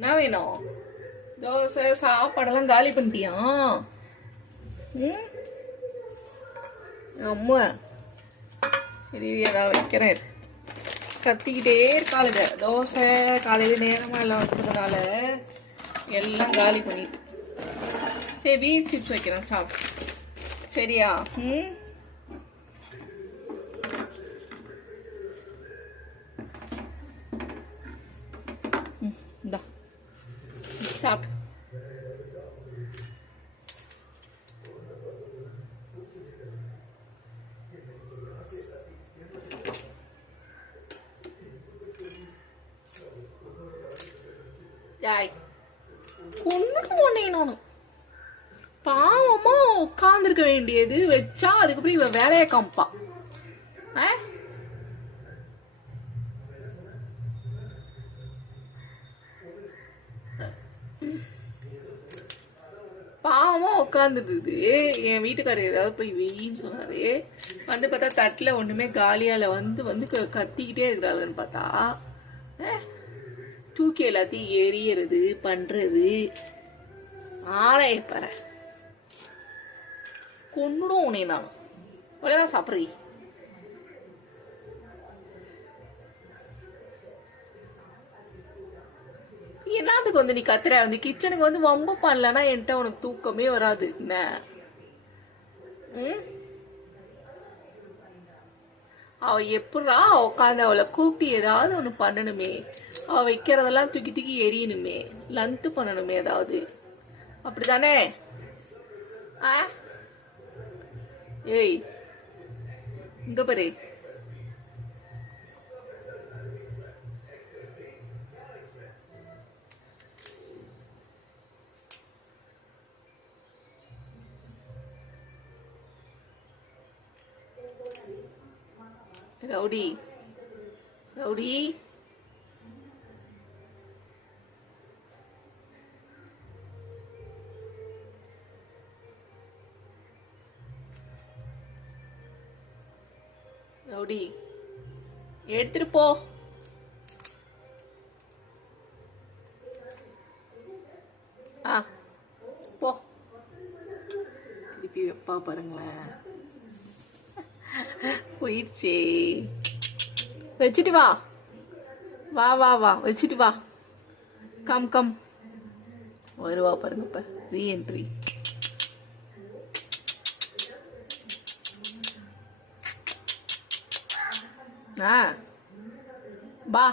என்ன வேணும்? தோசை சாப்பாடெல்லாம் காலி பண்ணிட்டியா? ம், அம்மா சரி ஏதாவது வைக்கிறேன். கத்திக்கிட்டே இருக்காளுங்க. தோசை காலையில் நேரமாக எல்லாம் வச்சதுனால எல்லாம் காலி பண்ணிட்டு. சரி வீட் சிப்ஸ் வைக்கிறேன், சாப்பிட்டு. சரியா? ம், இந்தா சாப்பிட்டு. யாய் கொண்டுட்டு போனேன் நானும். பாவமா உட்காந்துருக்க வேண்டியது வச்சா அதுக்கப்புறம் இவ வேலையை காமிப்பா. பாவமா உட்காந்துருது. என் வீட்டுக்காரர் ஏதாவது போய் வெயின்னு சொன்னாரு. வந்து பார்த்தா தட்டில் ஒன்றுமே காலியால் வந்து வந்து கத்திக்கிட்டே இருக்கிறாளுன்னு பார்த்தா தூக்கி எல்லாத்தையும் எரியறது பண்றது. ஆளைய பாரு, கொண்டுடும் உனே. நான் தான் சாப்பிட்றீ. என்னத்துக்கு வந்து நீ கத்துற? வந்து கிச்சனுக்கு வந்து வம்பு பண்ணலன்னா என்கிட்ட உனக்கு தூக்கமே வராது. என்ன அவ எப்படா உட்காந்து அவளை கூப்பிட்டு ஏதாவது ஒன்று பண்ணணுமே. அவ வைக்கிறதெல்லாம் தூக்கி தூக்கி எரியணுமே, லந்து பண்ணணுமே ஏதாவது. அப்படித்தானே? ஏய் இங்க பாரு, ரவுடி ரவுடி. ரவுடி எடுத்துட்டு போ. போ. திருப்பி வைப்பா பாருங்களேன். போயிடுச்சே. வச்சுட்டு வா வா வா வா வச்சுட்டு வா. Come come. வருவா பாருங்க இப்ப ரீஎன்ட்ரி. பா